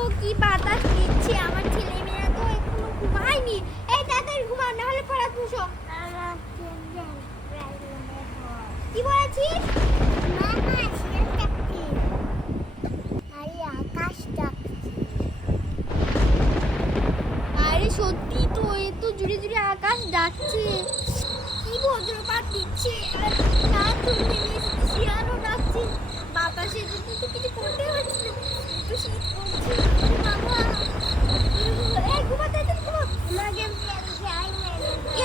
দেখো কি বাতাস দিচ্ছে, আমার ছেলে মেয়েরা তো এখনো ঘুমায়নি। এই তাড়াতাড়ি ঘুমাও, না হলে পড়া বসো। কি বলেছিস? আরে সত্যি তো, এ তো জুড়ে জুড়ে আকাশ ডাকছে। কি বজ্রপাত দিচ্ছে, আর না তুমি নেমে এসেছি, শিয়ালও ডাকছে। বাতাসে তো কিছু করতে পারছি না, একটু শীত করছে। বাবা এই ঘুমাতে ঘুমো।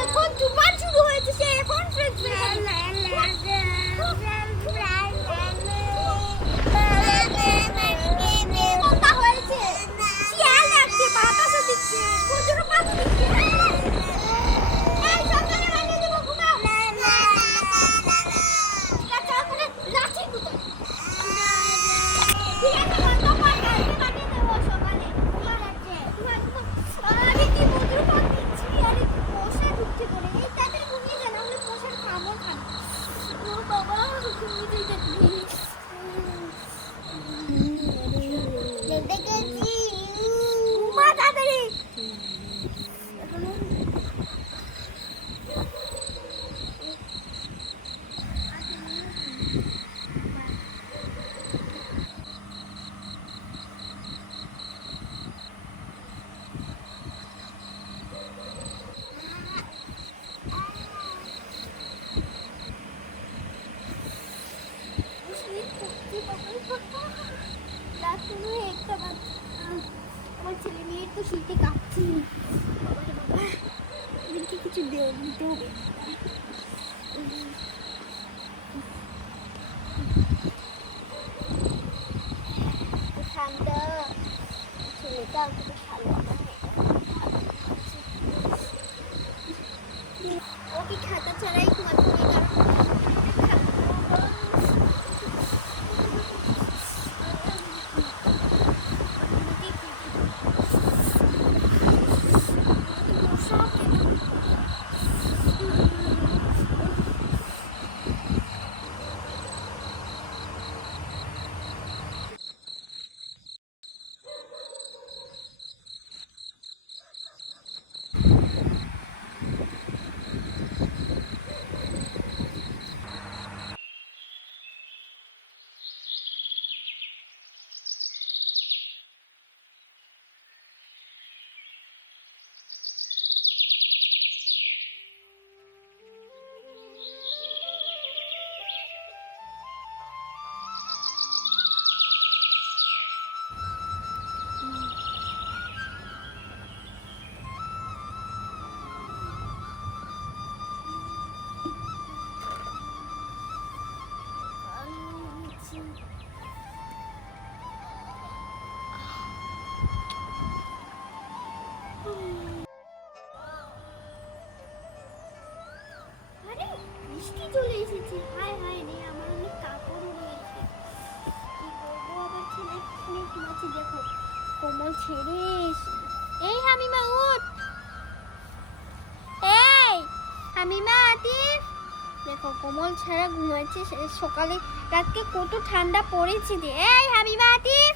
এখন তুফান শুরু হয়েছে, সে এখন কথা হয়েছে, শিয়াল ডাকছে, বাতাসও দিচ্ছে, বজ্রপাত দিচ্ছে। এই সকালে বানিয়ে দেবো, ঘুমাও। ঠিক আছে, ওখানে লাঠি কোথায়? ঠিক আছে, বন্ধ কর, কালকে বানিয়ে দেবো সকালে। ঠিক আছে, আরে কি বজ্রপাত দিচ্ছে, আরে মশা ঢুকছে করে। এই তাড়াতাড়ি ঘুমিয়ে যা, না হলে মশার কামড় খাবে। ও বাবা, ঘুমিয়ে যাই প্লিজ। ঘুমা তাড়াতাড়ি। আমার ছেলে মেয়ের তো শীতে কাঁপছি। এদেরকে কিছু দিতে হবে। ঠান্ডা ছেলেটা আমাকে ভালো, ও কি খাতা ছাড়াই ঘুমাতে হবে? আরে বৃষ্টি চলে এসেছে, হায় হায় রে, আমার অনেক কাপড়ও রয়েছে। কি করবো, আবার ছেলে ঘুমাচ্ছে, দেখো কোমল ছেড়ে। এই হামিমা উঠ, এই হামিমা আতিফ, দেখো কোমল ছাড়া ঘুমাচ্ছে। সকালে রাতকে কত ঠান্ডা পড়েছে রে। এই হামিমা আতিফ,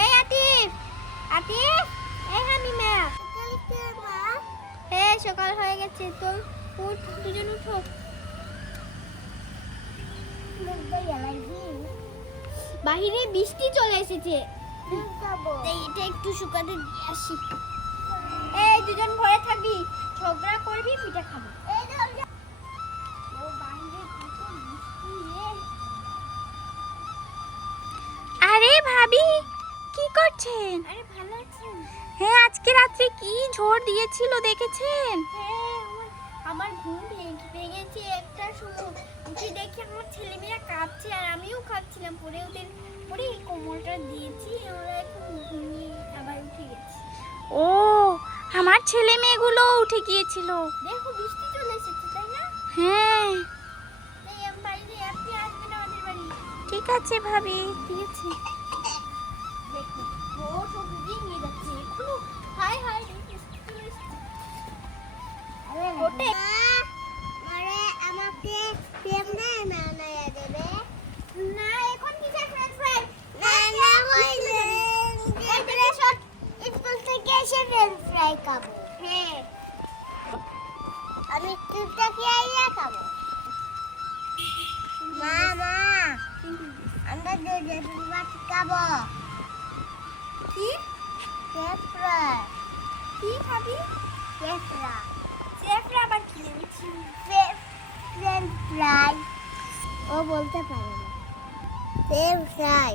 এই আতিফ, আতিফ, এই হামিমা। এই সকাল হয়ে গেছে, তোর উঠ, দুজন উঠো। বাহিরে বৃষ্টি চলে এসেছে, এটা একটু শুকাতে দিয়ে আসি। এই দুজন ঘরে থাকবি, ঝগড়া করবি, পিঠা খাবি। আরে ভাবি, কি করছেন? আরে ভালো আছেন? হ্যাঁ, আজকে রাত্রে কি ঝড় দিয়েছিল দেখেছেন? হ্যাঁ, আমার ঘুম ভেঙেছে একটা সময়, উঠে দেখি আমার ছেলেমেয়েরা কাঁদছে, আর আমিও কাঁদছিলাম। পরে ওদের পরে এই কোমলটা দিয়েছি, ওরা এখন ঘুমিয়ে আবার উঠে গেছে। ও, আমার ছেলে মেয়েগুলো উঠে গিয়েছিল। দেখো বৃষ্টি চলে এসেছে, তাই না? হ্যাঁ, এই আমি বাড়িতে, আপনি আসবেন আমাদের বাড়ি? ঠিক আছে ভাবি। ঠিক আছে। দেখো ও সব উড়িয়ে নিয়ে যাচ্ছে এখনো। হাই হাই রে, বৃষ্টি চলে এসেছে। ওঠে আরে আমাকে প্রেম না দেবে না, এখন কিসের ফ্রেন্ড ফ্রেন্ড? না না বললে এই খাবো। হ্যাঁ। আমি চুপটা খেয়ে খাবো। মা মা আমরা দুজন বাটি খাবো। কি পেপরা কি খাবি? পেপরা সেফরা আবার কি নিচ্ছি? ফ্রেঞ্চ ফ্রাই ও বলতে পারে না। ফ্রেঞ্চ ফ্রাই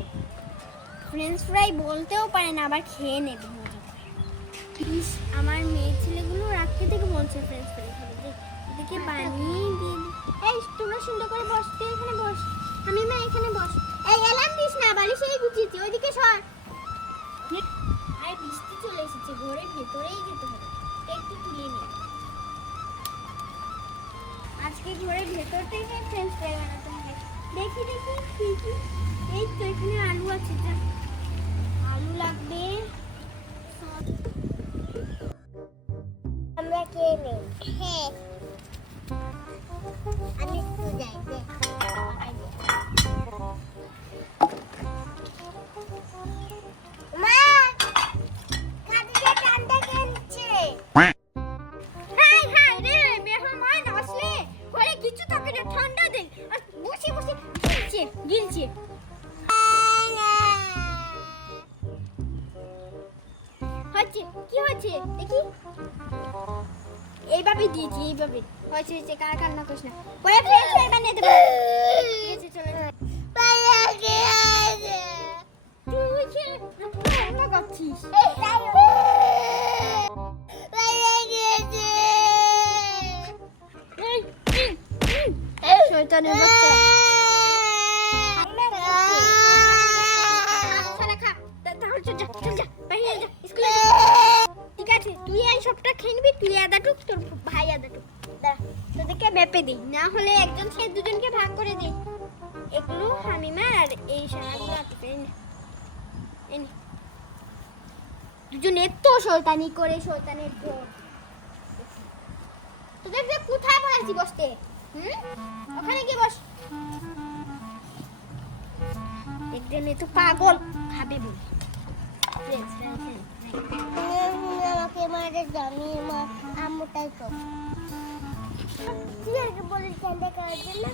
ফ্রেঞ্চ ফ্রাই বলতেও পারে না, আবার খেয়ে নেবে মজা করে। ইস, আমার মেয়ে ছেলেগুলো রাখতে থেকে বলছে ফ্রেঞ্চ ফ্রাই খাবে, যে এদিকে বানিয়ে দিয়ে দিই। এই তোমরা সুন্দর করে বস, তুই এখানে বস, আমি মা এখানে বস। এই এলাম দিস না, বালিশ এই গুছিয়েছি, ওইদিকে সর। আরে বৃষ্টি চলে এসেছে, ঘরের ভেতরেই যেতে হবে, একটু তুলিয়ে নে। আজকে ঘরের ভেতর থেকে ফ্রেঞ্চ ফ্রাই বানাতে হবে। দেখি দেখি কি কি। এই তো এখানে আলু আছে, যা আলু লাগবে। আমরা খেয়ে নেই। হ্যাঁ আমি একটু যাই দে। মা খাদিজা ঠান্ডা কিনছে। হাই হাই রে, মেহমান আসলে ঘরে কিছু থাকে না, ঠান্ডা দেন আর বসে বসে গিলছে গিলছে। হচ্ছে কি হচ্ছে দেখি, এইভাবে দিয়েছি, এইভাবে হয়েছে হয়েছে, কার কান্না করিস না, পরে ফ্রেঞ্চ ফ্রাই বানিয়ে দেবো। ঠিক আছে চলে যা। তুই কি রান্না করছিস? শয়তানের বাচ্চা। সারা খা, তাহলে চল যা, চল যা, বাইরে যা, স্কুলে যা। ঠিক আছে, তুই এই সবটা খেয়ে নিবি, তুই আদাটুক, তোর ভাই আদাটুক। দাঁড়া, তোদেরকে মেপে দিই, না হলে একজন সে দুজনকে ভাগ করে দিই। এগুলো হামিমা আর এই সারাগুলো আতিফ, এই নে, এই নে। দুজন এত শয়তানি করে, শয়তানের ঢোল। তোদের যে কোথায় বলেছি বসতে? ওখানে গিয়ে বস। একদিন এ তো পাগল, খাবে বলে। আমাকে মারে জানি মা আম্মুটাই তো তুই আগে বলিস ঠান্ডা খাওয়ার জন্য।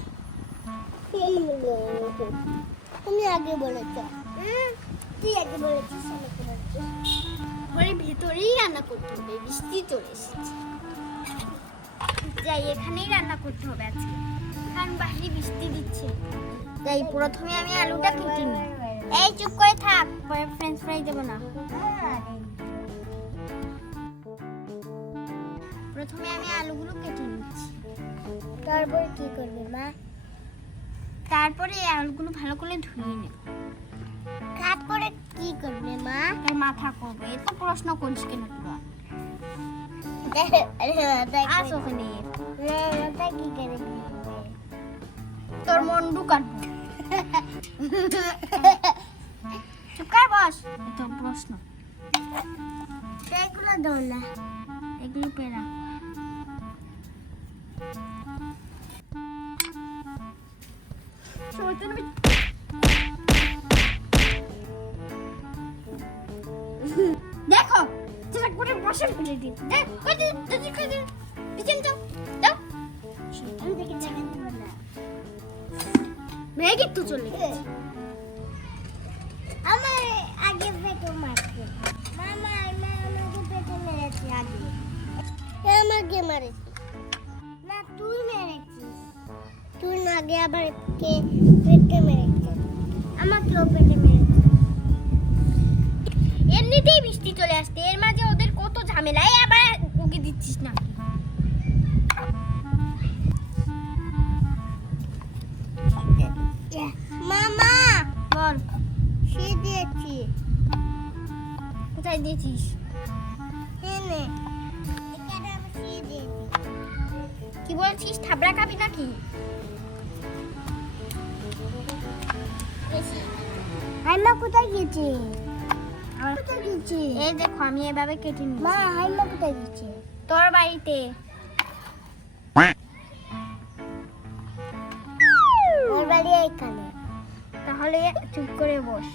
তুমি আগে বলেছ, তুই আগে বলেছিস আমাকে বলেছিস। ঘরের ভেতরেই রান্না করতে হবে, বৃষ্টি চলে এসেছে। যাই, এখানেই রান্না করতে হবে আজকে, কারণ বাইরে বৃষ্টি দিচ্ছে। যাই, প্রথমে আমি আলুটা কেটে নিই। এই চুপ করে থাক, পরে ফ্রেঞ্চ ফ্রাই দেবো না। প্রথমে আমি আলুগুলো কেটে নিচ্ছি। তারপরে কি করবি মা? তারপরে এই আলুগুলো ভালো করে ধুয়ে নেব। কাট করে কি করবে মা? তার মাথা করবো, এত প্রশ্ন করিস কেন পুরো? আস ওখানে, মাথা কি করে তোর মন্ডু কাটবো। চুপ কর, বস। এত প্রশ্ন, এগুলো দাও না। এগুলো পেরা। দেখো, যেটা করে বসে ফেলে দিন। দেখ, কই দে, যদি কই দে, পিছন যাও, যাও। শয়তান থেকে জানেন না। মেঘ তো চলে গেছে। আমার আগে পেটে মারছে। মামা আমাকে পেটে মেরেছে আগে। আমাকে মেরেছে না, তুই মেরেছিস। তুই না, আগে আবার কে পেটে মেরেছে? আমাকেও পেটে মেরেছে। এমনিতেই বৃষ্টি চলে আসছে, এর মাঝে ওদের কত ঝামেলা। এই আবার ওকে দিচ্ছিস না। মামা বল, সে দিয়েছি। কোথায় দিয়েছিস? এনে এখানে আমি সে দিয়েছি। কি বলছিস, থাবড়া খাবি নাকি? হাইমা কোথায় গেছে? কোথায় গেছে? এই দেখো, আমি এভাবে কেটে নিই। মা হাইমা কোথায় গেছে? তোর বাড়িতে। ওর বাড়ি এখানে। তাহলে চুপ করে বস।